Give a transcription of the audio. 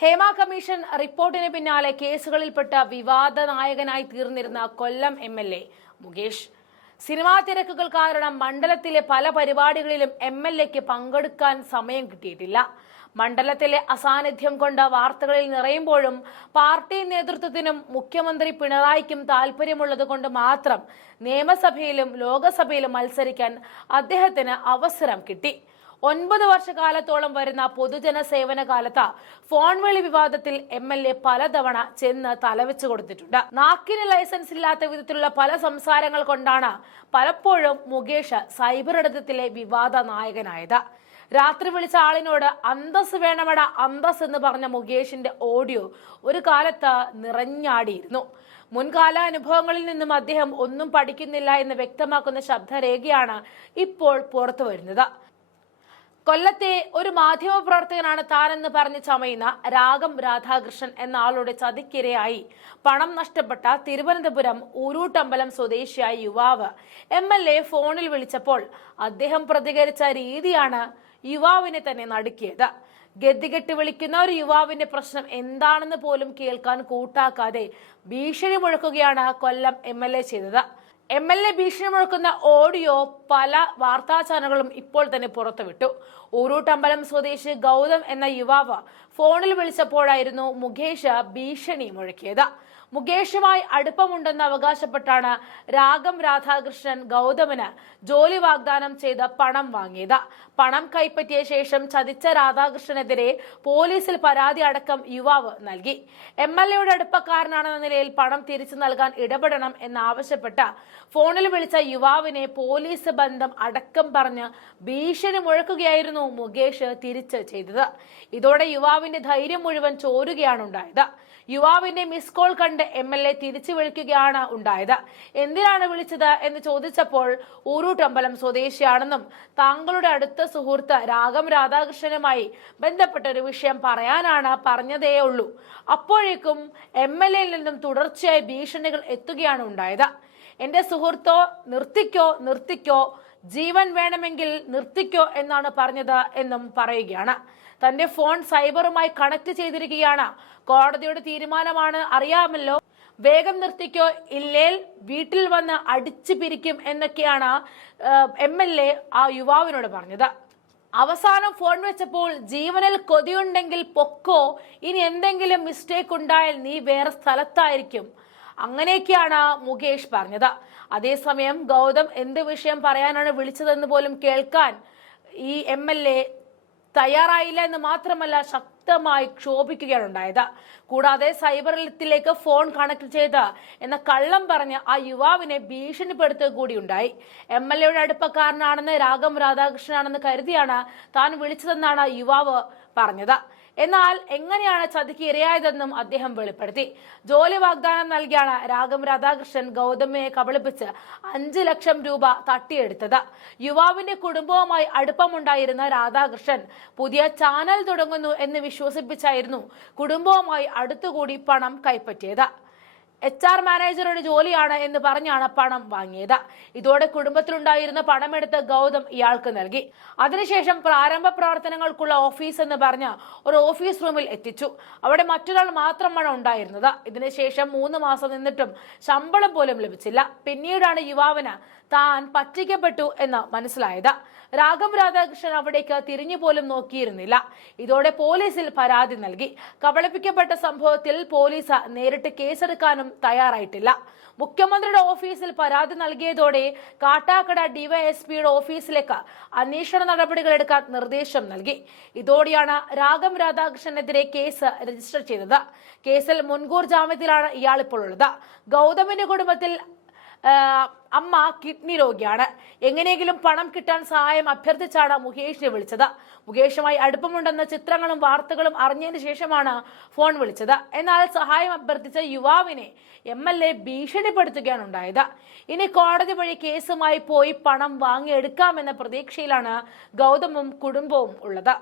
Hema commission റിപ്പോർട്ടിന് പിന്നാലെ കേസുകളിൽപ്പെട്ട വിവാദ നായകനായി തീർന്നിരുന്ന കൊല്ലം എംഎൽഎ മുകേഷ് സിനിമാ തിരക്കുകൾ കാരണം മണ്ഡലത്തിലെ പല പരിപാടികളിലും എംഎൽഎക്ക് പങ്കെടുക്കാൻ സമയം കിട്ടിയിട്ടില്ല. മണ്ഡലത്തിലെ അസാന്നിധ്യം കൊണ്ട് വാർത്തകളിൽ നിറയുമ്പോഴും പാർട്ടി നേതൃത്വത്തിനും മുഖ്യമന്ത്രി പിണറായിക്കും താല്പര്യമുള്ളത് കൊണ്ട് മാത്രം നിയമസഭയിലും ലോകസഭയിലും മത്സരിക്കാൻ അദ്ദേഹത്തിന് അവസരം കിട്ടി. 9 വർഷക്കാലത്തോളം വരുന്ന പൊതുജന സേവന കാലത്ത് ഫോൺ വിളി വിവാദത്തിൽ എംഎൽഎ പലതവണ ചെന്ന് തലവെച്ചു കൊടുത്തിട്ടുണ്ട്. നാക്കിന് ലൈസൻസ് ഇല്ലാത്ത വിധത്തിലുള്ള പല സംസാരങ്ങൾ കൊണ്ടാണ് പലപ്പോഴും മുകേഷ് സൈബർ ഇടത്തിലെ വിവാദ നായകനായത്. രാത്രി വിളിച്ച ആളിനോട് അന്തസ് വേണമട അന്തസ് എന്ന് പറഞ്ഞ മുകേഷിന്റെ ഓഡിയോ ഒരു കാലത്ത് നിറഞ്ഞാടിയിരുന്നു. മുൻകാല അനുഭവങ്ങളിൽ നിന്നും അദ്ദേഹം ഒന്നും പഠിക്കുന്നില്ല എന്ന് വ്യക്തമാക്കുന്ന ശബ്ദരേഖയാണ് ഇപ്പോൾ പുറത്തു വരുന്നത്. കൊല്ലത്തെ ഒരു മാധ്യമ പ്രവർത്തകനാണ് താനെന്ന് പറഞ്ഞ് ചമയുന്ന രാഗം രാധാകൃഷ്ണൻ എന്ന ആളുടെ ചതിക്കിരയായി പണം നഷ്ടപ്പെട്ട തിരുവനന്തപുരം ഊരൂട്ടമ്പലം സ്വദേശിയായ യുവാവ് എംഎൽഎ ഫോണിൽ വിളിച്ചപ്പോൾ അദ്ദേഹം പ്രതികരിച്ച രീതിയാണ് യുവാവിനെ തന്നെ നടുക്കിയത്. ഗതികെട്ട് വിളിക്കുന്ന ഒരു യുവാവിന്റെ പ്രശ്നം എന്താണെന്ന് പോലും കേൾക്കാൻ കൂട്ടാക്കാതെ ഭീഷണി മുഴക്കുകയാണ് കൊല്ലം എംഎൽഎ ചെയ്തത്. എംഎൽഎ ഭീഷണി മുഴക്കുന്ന ഓഡിയോ പല വാർത്താ ചാനലുകളും ഇപ്പോൾ തന്നെ പുറത്തുവിട്ടു. ഊരൂട്ടമ്പലം സ്വദേശി ഗൗതം എന്ന യുവാവ് ഫോണിൽ വിളിച്ചപ്പോഴായിരുന്നു മുകേഷ് ഭീഷണി മുഴക്കിയത്. മുകേഷുമായി അടുപ്പമുണ്ടെന്ന് അവകാശപ്പെട്ടാണ് രാഗം രാധാകൃഷ്ണൻ ഗൗതമിന് ജോലി വാഗ്ദാനം ചെയ്ത് പണം വാങ്ങിയത്. പണം കൈപ്പറ്റിയ ശേഷം ചതിച്ച രാധാകൃഷ്ണനെതിരെ പോലീസിൽ പരാതി അടക്കം യുവാവ് നൽകി. എംഎൽഎയുടെ അടുപ്പക്കാരനാണെന്ന നിലയിൽ പണം തിരിച്ചു നൽകാൻ ഇടപെടണം എന്നാവശ്യപ്പെട്ട് ഫോണിൽ വിളിച്ച യുവാവിനെ പോലീസ് ബന്ധം അടക്കം പറഞ്ഞ് ഭീഷണി മുഴക്കുകയായിരുന്നു മുകേഷ് തിരിച്ച് ചെയ്തത്. ഇതോടെ യുവാവിന്റെ ധൈര്യം മുഴുവൻ ചോരുകയാണ് ഉണ്ടായത്. യുവാവിന്റെ മിസ് കോൾ കണ്ട് എംഎൽഎ തിരിച്ചു വിളിക്കുകയാണ് ഉണ്ടായത്. എന്തിനാണ് വിളിച്ചത് എന്ന് ചോദിച്ചപ്പോൾ ഊരൂട്ടമ്പലം സ്വദേശിയാണെന്നും താങ്കളുടെ അടുത്ത സുഹൃത്ത് രാഗം രാധാകൃഷ്ണനുമായി ബന്ധപ്പെട്ട ഒരു വിഷയം പറയാനാണ് പറഞ്ഞതേയുള്ളൂ. അപ്പോഴേക്കും എംഎൽഎയിൽ നിന്നും തുടർച്ചയായി ഭീഷണികൾ എത്തുകയാണ് ഉണ്ടായത്. എന്റെ സുഹൃത്തോ നിർത്തിക്കോ, ജീവൻ വേണമെങ്കിൽ നിർത്തിക്കോ എന്നാണ് പറഞ്ഞത് എന്നും പറയുകയാണ്. തന്റെ ഫോൺ സൈബറുമായി കണക്ട് ചെയ്തിരിക്കുകയാണ്. കോടതിയുടെ തീരുമാനമാണ് അറിയാമല്ലോ, വേഗം നിർത്തിക്കോ, ഇല്ലേൽ വീട്ടിൽ വന്ന് അടിച്ചു പിരിക്കും എന്നൊക്കെയാണ് എംഎൽഎ ആ യുവാവിനോട് പറഞ്ഞത്. അവസാനം ഫോൺ വെച്ചപ്പോൾ ജീവനിൽ കൊതിയുണ്ടെങ്കിൽ പൊക്കോ, ഇനി എന്തെങ്കിലും മിസ്റ്റേക്ക് ഉണ്ടായാൽ നീ വേറെ സ്ഥലത്തായിരിക്കും, അങ്ങനെയൊക്കെയാണ് മുകേഷ് പറഞ്ഞത്. അതേസമയം ഗൗതം എന്ത് വിഷയം പറയാനാണ് വിളിച്ചതെന്ന് പോലും കേൾക്കാൻ ഈ എംഎൽഎ തയ്യാറായില്ല എന്ന് മാത്രമല്ല ശക്തമായി ക്ഷോഭിക്കുകയാണ് ഉണ്ടായത്. കൂടാതെ സൈബറിലത്തിലേക്ക് ഫോൺ കണക്ട് ചെയ്ത് എന്ന കള്ളം പറഞ്ഞ് ആ യുവാവിനെ ഭീഷണിപ്പെടുത്തുക കൂടിയുണ്ടായി. എംഎൽഎയുടെ അടുപ്പക്കാരനാണെന്ന് രാഗം രാധാകൃഷ്ണനാണെന്ന് കരുതിയാണ് താൻ വിളിച്ചതെന്നാണ് യുവാവ് പറഞ്ഞത്. എന്നാൽ എങ്ങനെയാണ് ചതിക്ക് ഇരയായതെന്നും അദ്ദേഹം വെളിപ്പെടുത്തി. ജോലി വാഗ്ദാനം നൽകിയാണ് രാഗം രാധാകൃഷ്ണൻ ഗൗതമിനെ കബളിപ്പിച്ച് 5 ലക്ഷം രൂപ തട്ടിയെടുത്തത്. യുവാവിന്റെ കുടുംബവുമായി അടുപ്പമുണ്ടായിരുന്ന രാധാകൃഷ്ണൻ പുതിയ ചാനൽ തുടങ്ങുന്നു എന്ന് വിശ്വസിപ്പിച്ചായിരുന്നു കുടുംബവുമായി അടുത്തുകൂടി പണം കൈപ്പറ്റിയത്. HR മാനേജറുടെ ജോലിയാണ് എന്ന് പറഞ്ഞാണ് പണം വാങ്ങിയത്. ഇതോടെ കുടുംബത്തിലുണ്ടായിരുന്ന പണമെടുത്ത് ഗൗതം ഇയാൾക്ക് നൽകി. അതിനുശേഷം പ്രാരംഭ പ്രവർത്തനങ്ങൾക്കുള്ള ഓഫീസ് എന്ന് പറഞ്ഞ് ഒരു ഓഫീസ് റൂമിൽ എത്തിച്ചു. അവിടെ മറ്റൊരാൾ മാത്രമാണ് ഉണ്ടായിരുന്നത്. ഇതിനുശേഷം 3 മാസം നിന്നിട്ടും ശമ്പളം പോലും ലഭിച്ചില്ല. പിന്നീടാണ് യുവാവിന് താൻ പറ്റിക്കപ്പെട്ടു എന്ന് മനസ്സിലായത്. രാഗം രാധാകൃഷ്ണൻ അവിടേക്ക് തിരിഞ്ഞു പോലും നോക്കിയിരുന്നില്ല. ഇതോടെ പോലീസിൽ പരാതി നൽകി. കബളിപ്പിക്കപ്പെട്ട സംഭവത്തിൽ പോലീസ് നേരിട്ട് കേസെടുക്കാനും തയ്യാറായിട്ടില്ല. മുഖ്യമന്ത്രിയുടെ ഓഫീസിൽ പരാതി നൽകിയതോടെ കാട്ടാക്കട ഡിവൈഎസ്പിയുടെ ഓഫീസിലേക്ക് അന്വേഷണ നടപടികൾ എടുക്കാൻ നിർദ്ദേശം നൽകി. ഇതോടെയാണ് രാഗം രാധാകൃഷ്ണനെതിരെ കേസ് രജിസ്റ്റർ ചെയ്തത്. കേസിൽ മുൻകൂർ ജാമ്യത്തിലാണ് ഇയാൾ ഇപ്പോൾ ഉള്ളത്. ഗൗതമിന്റെ കുടുംബത്തിൽ അമ്മ കിഡ്നി രോഗിയാണ്. എങ്ങനെയെങ്കിലും പണം കിട്ടാൻ സഹായം അഭ്യർത്ഥിച്ചാണ് മുകേഷിനെ വിളിച്ചത്. മുകേഷുമായി അടുപ്പമുണ്ടെന്ന ചിത്രങ്ങളും വാർത്തകളും അറിഞ്ഞതിന് ശേഷമാണ് ഫോൺ വിളിച്ചത്. എന്നാൽ സഹായം അഭ്യർത്ഥിച്ച യുവാവിനെ എംഎൽഎ ഭീഷണിപ്പെടുത്തുകയാണ് ഉണ്ടായത്. ഇനി കോടതി വഴി കേസുമായി പോയി പണം വാങ്ങിയെടുക്കാമെന്ന പ്രതീക്ഷയിലാണ് ഗൗതമും കുടുംബവും ഉള്ളത്.